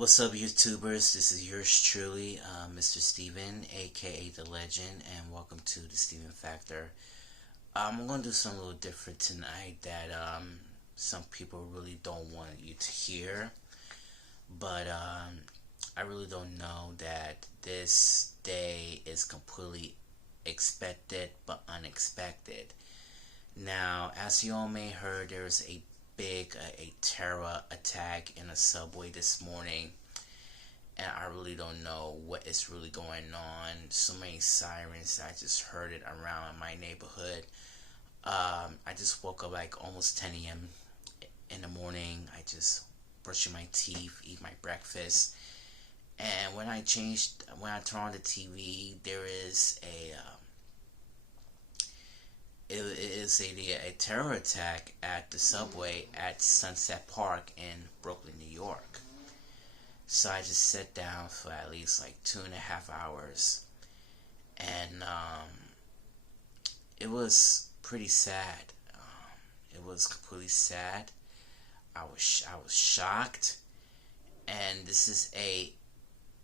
What's up, YouTubers? This is yours truly, Mr. Steven, aka The Legend, and welcome to the Steven Factor. I'm going to do something a little different tonight that some people really don't want you to hear, but I really don't know that this day is completely expected but unexpected. Now, as you all may heard, there was a big a terror attack in a subway this morning, and I really don't know what is really going on. So many sirens, I just heard it around my neighborhood. I just woke up like almost 10 a.m. in the morning. I just brushing my teeth, eat my breakfast, and when I turn on the TV, there is a terror attack at the subway at Sunset Park in Brooklyn, New York. So I just sat down for at least like 2.5 hours, and it was pretty sad. It was completely sad. I was shocked, and this is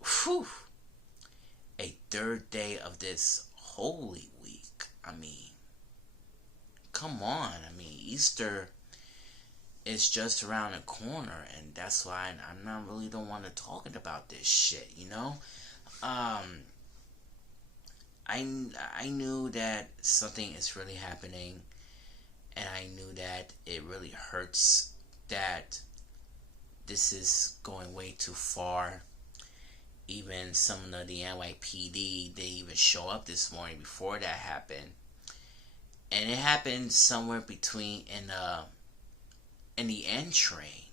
whew, a third day of this Holy Week. I mean, come on. I mean, Easter is just around the corner, and that's why I'm not really don't want to talking about this shit. Um, I knew that something is really happening, and I knew that it really hurts that this is going way too far. Even some of the NYPD, they even show up this morning before that happened, and it happened somewhere between in the N train.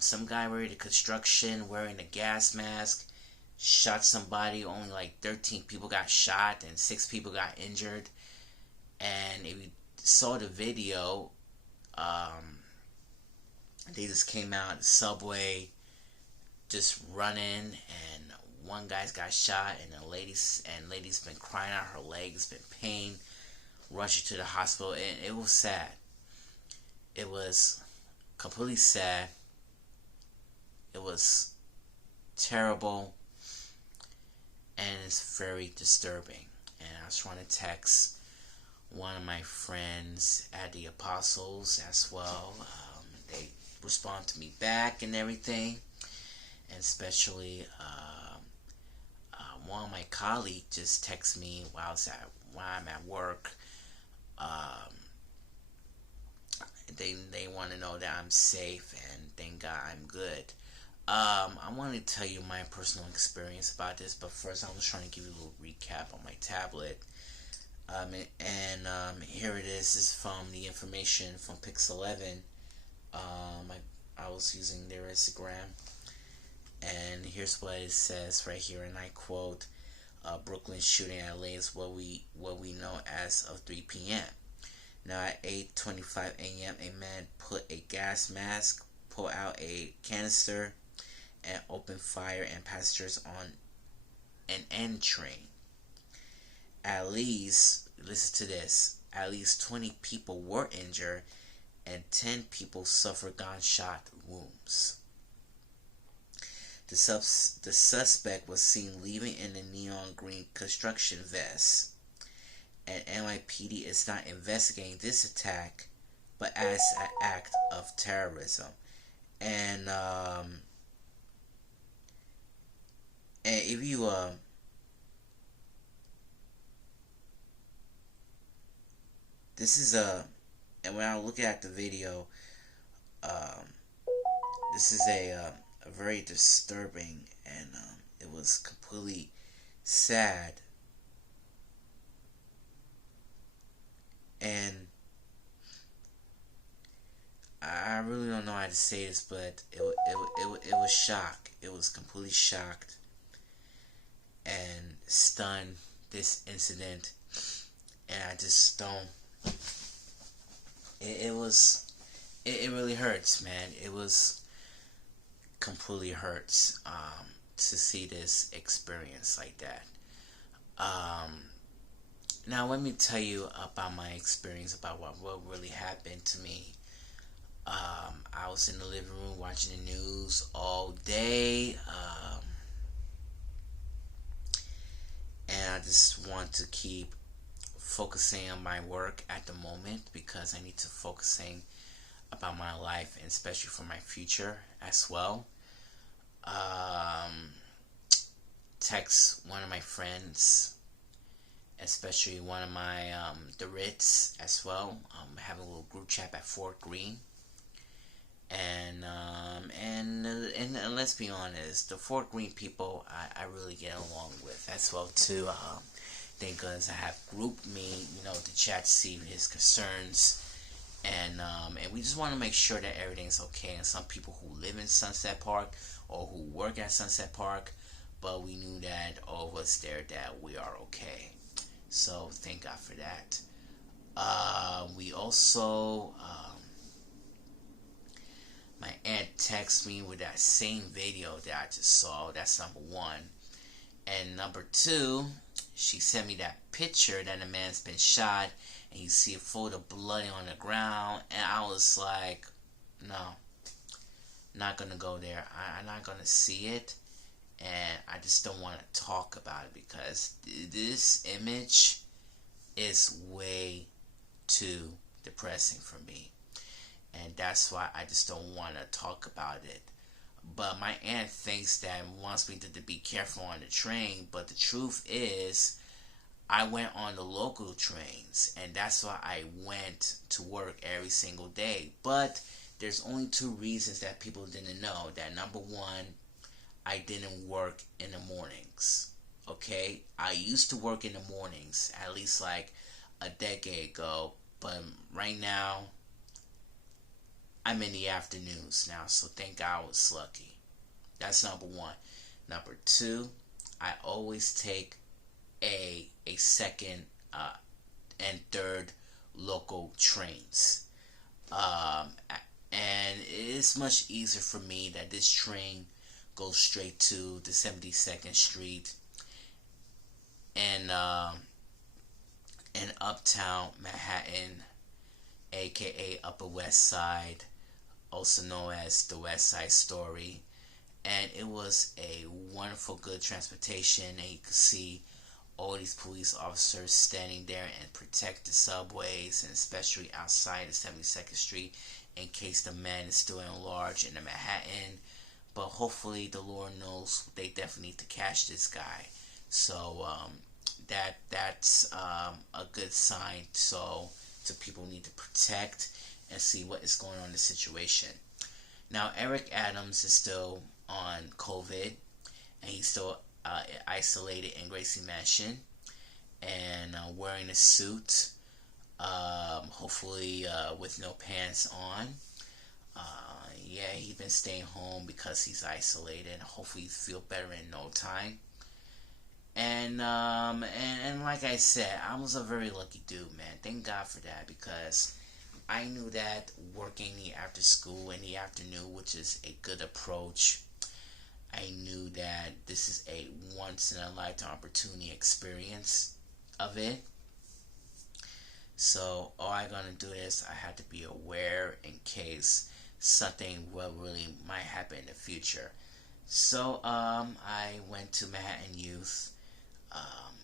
Some guy wearing the construction, wearing a gas mask, shot somebody. Only like 13 people got shot and 6 people got injured. And if you saw the video, they just came out of the subway, just running, and one guy's got shot, and the lady's been crying out her legs, been pain, rushed to the hospital, and it was sad. It was completely sad. It was terrible, and it's very disturbing. And I was trying to text one of my friends at the Apostles as well. They respond to me back and everything, and especially one of my colleagues just texted me while I'm at work. Um, they want to know that I'm safe, and thank God I'm good. I want to tell you my personal experience about this, but first I was trying to give you a little recap on my tablet. Here it is. This is from the information from Pix11. I was using their Instagram, and here's what it says right here, and I quote: "Brooklyn shooting at LA is what we know as of 3 p.m. Now at 8:25 a.m., a man put a gas mask, pulled out a canister, and opened fire and passengers on an N train. At least, listen to this, at least 20 people were injured and 10 people suffered gunshot wounds. The suspect was seen leaving in a neon green construction vest, and NYPD is not investigating this attack, but as an act of terrorism. And if you this is and when I look at the video, um, this is a very disturbing, and it was completely sad, and I really don't know how to say this, but it was shock. It was completely shocked and stunned, this incident, and I just don't. It really hurts, man. It was completely hurts to see this experience like that. Um, Now let me tell you about my experience about what really happened to me. I was in the living room watching the news all day, and I just want to keep focusing on my work at the moment because I need to focusing about my life and especially for my future as well. Um, Text one of my friends, especially one of my the Ritz as well. Have a little group chat at Fort Greene, and let's be honest, the Fort Greene people I really get along with as well too. Thank goodness I have grouped me, to chat to see his concerns, and we just want to make sure that everything's okay. And some people who live in Sunset Park or who work at Sunset Park, but we knew that all of us there that we are okay. So thank God for that. We also, my aunt texted me with that same video that I just saw. That's number one. And number two, she sent me that picture that a man's been shot, and you see a photo of blood on the ground. And I was like, no, not gonna go there. I'm not gonna see it, and I just don't want to talk about it because this image is way too depressing for me, and that's why I just don't want to talk about it. But my aunt thinks that wants me to be careful on the train, but the truth is I went on the local trains, and that's why I went to work every single day. But there's only two reasons that people didn't know. That number one, I didn't work in the mornings. Okay? I used to work in the mornings, at least like a decade ago, but right now I'm in the afternoons now, so thank God I was lucky. That's number one. Number two, I always take a second and third local trains. Um, and it's much easier for me that this train goes straight to the 72nd Street and in Uptown Manhattan, aka Upper West Side, also known as the West Side Story. And it was a wonderful, good transportation, and you could see all these police officers standing there and protect the subways, and especially outside of 72nd Street in case the man is still in large in the Manhattan. But hopefully the Lord knows they definitely need to catch this guy. So that's a good sign. So people need to protect and see what is going on in the situation. Now Eric Adams is still on COVID, and he's still isolated in Gracie Mansion and wearing a suit, hopefully with no pants on. Yeah, he's been staying home because he's isolated. Hopefully, he feel better in no time. And like I said, I was a very lucky dude, man. Thank God for that because I knew that working the after school in the afternoon, which is a good approach. I knew that this is a once in a lifetime opportunity experience of it. So all I gonna do is I had to be aware in case something will really might happen in the future. So I went to Manhattan Youth, um,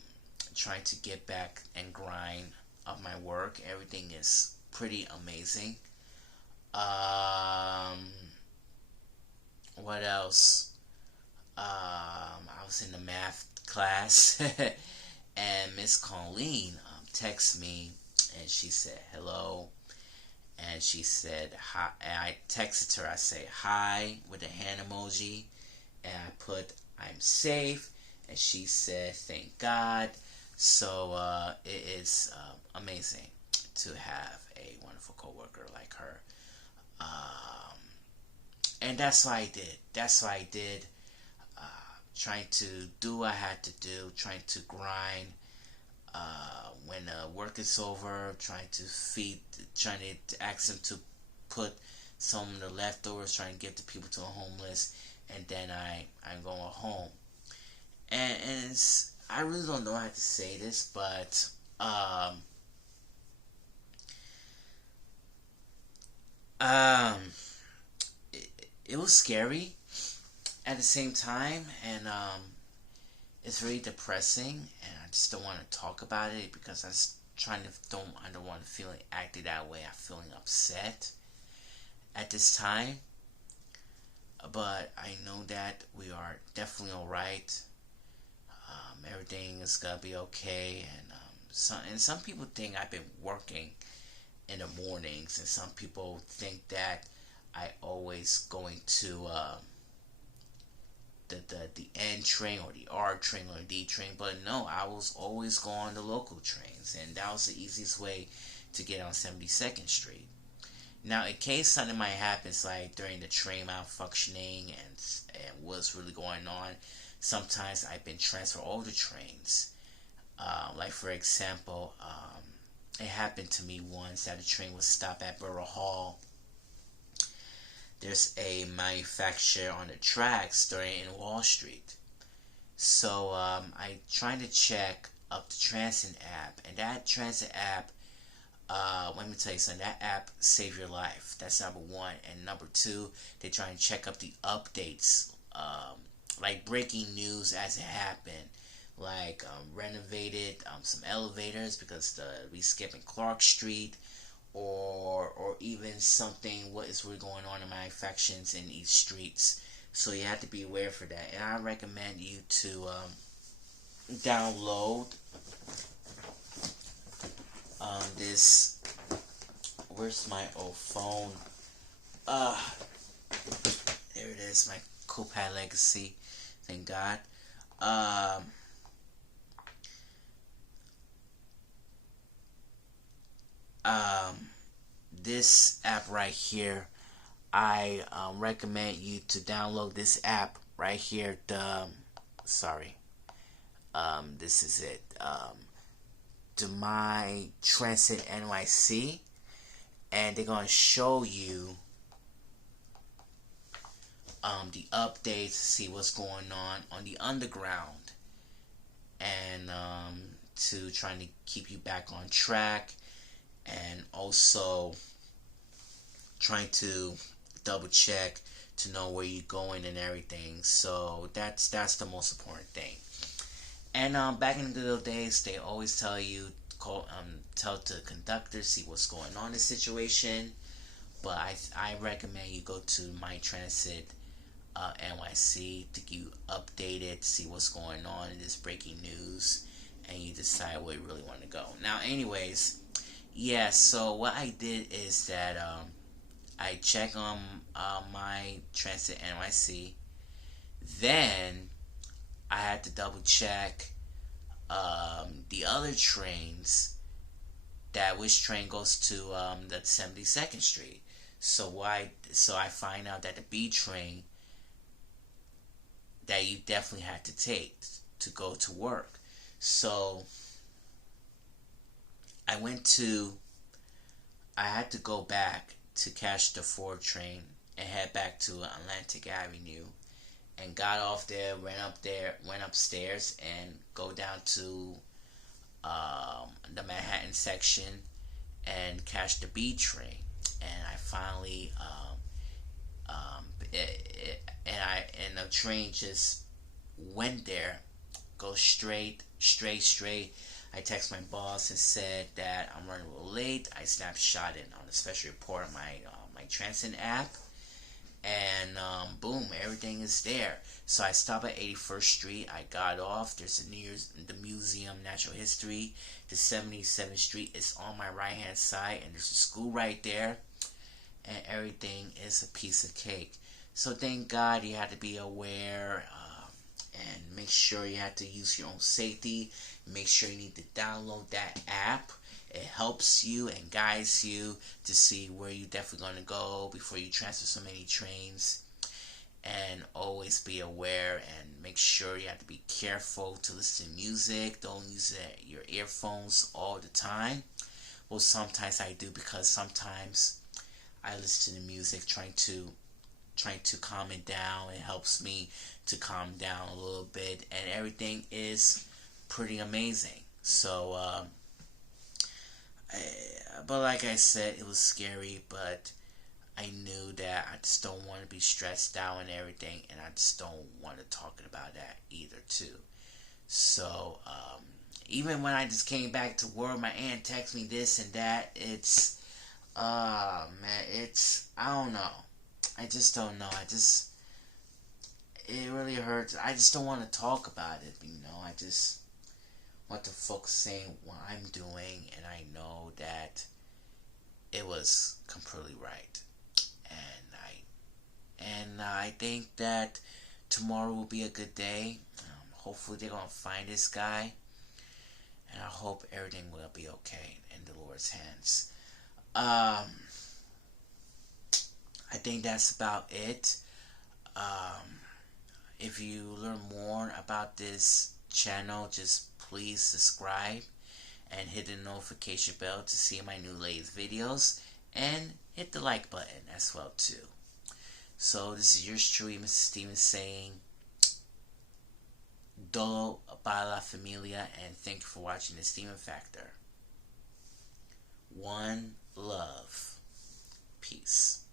trying to get back and grind of my work. Everything is pretty amazing. Um, what else? I was in the math class, and Miss Colleen texted me, and she said hello, and she said hi. And I texted her. I say hi with a hand emoji, and I put I'm safe, and she said thank God. So it is amazing to have a wonderful coworker like her. Um, and that's what I did. That's what I did. Uh, Trying to do what I had to do, trying to grind. When work is over, trying to feed, trying to ask them to put some of the leftovers, trying to give to people to the homeless, and then I'm going home. And it's, I really don't know how to say this, but Um, it, it was scary at the same time, and it's really depressing, and I just don't want to talk about it because I don't want to feel like acting that way. I'm feeling upset at this time, but I know that we are definitely all right. Everything is gonna be okay, and some people think I've been working in the mornings, and some people think that I always going to the N train or the R train or the D train, but no, I was always going on the local trains, and that was the easiest way to get on 72nd Street. Now, in case something might happen, like during the train malfunctioning and what's really going on, sometimes I've been transferred over the trains. Like for example, it happened to me once that a train was stopped at Borough Hall. There's a manufacturer on the tracks during in Wall Street. So I trying to check up the transit app, and that transit app, let me tell you something. That app save your life. That's number one, and number two, they try and check up the updates, like breaking news as it happened, like renovated some elevators because we skipping Clark Street, or even something what is really going on in my factions in these streets. So you have to be aware for that, and I recommend you to download this. Where's my old phone? Uh, there it is, my Coolpad Legacy. Thank God. Um, um, this app right here, I recommend you to download this app right here. Sorry, this is it. To My Transit NYC, and they're gonna show you the updates, see what's going on the underground, and to trying to keep you back on track, and also trying to double check to know where you're going and everything. So that's the most important thing. And back in the good old days, they always tell you tell the conductor see what's going on in the situation. But I recommend you go to My Transit NYC to get you updated, see what's going on in this breaking news, and you decide where you really want to go. Now, anyways, yeah. So what I did is that I check on My Transit NYC. Then I had to double check the other trains, that which train goes to the 72nd Street. So I find out that the B train that you definitely had to take to go to work. So I went to I had to go back to catch the 4 train and head back to Atlantic Avenue, and got off there, went upstairs, and go down to the Manhattan section and catch the B train. And I finally, and the train just went there, go straight. I text my boss and said that I'm running a little late. I snapshot it on the special report on my Transit app, and boom, everything is there. So I stopped at 81st Street. I got off. There's the Museum of Natural History. The 77th Street is on my right hand side, and there's a school right there, and everything is a piece of cake. So thank God you have to be aware, and make sure you have to use your own safety. Make sure you need to download that app. It helps you and guides you to see where you definitely going to go before you transfer so many trains. And always be aware and make sure you have to be careful to listen to music. Don't use your earphones all the time. Well, sometimes I do, because sometimes I listen to the music trying to calm it down. It helps me to calm down a little bit, and everything is pretty amazing. So, but like I said, it was scary, but I knew that I just don't want to be stressed out and everything, and I just don't want to talk about that either too. So even when I just came back to work, my aunt texted me this and that. It's man, it's, I don't know. I just don't know. It really hurts. I just don't want to talk about it. I just want to focus on what I'm doing, and I know that it was completely right. And I think that tomorrow will be a good day. Hopefully they're gonna find this guy, and I hope everything will be okay in the Lord's hands. I think that's about it. Um, if you learn more about this channel, just please subscribe and hit the notification bell to see my new latest videos, and hit the like button as well too. So this is yours truly, Mr. Steven, saying Dolo para la familia, and thank you for watching the Steven Factor. One love. Peace.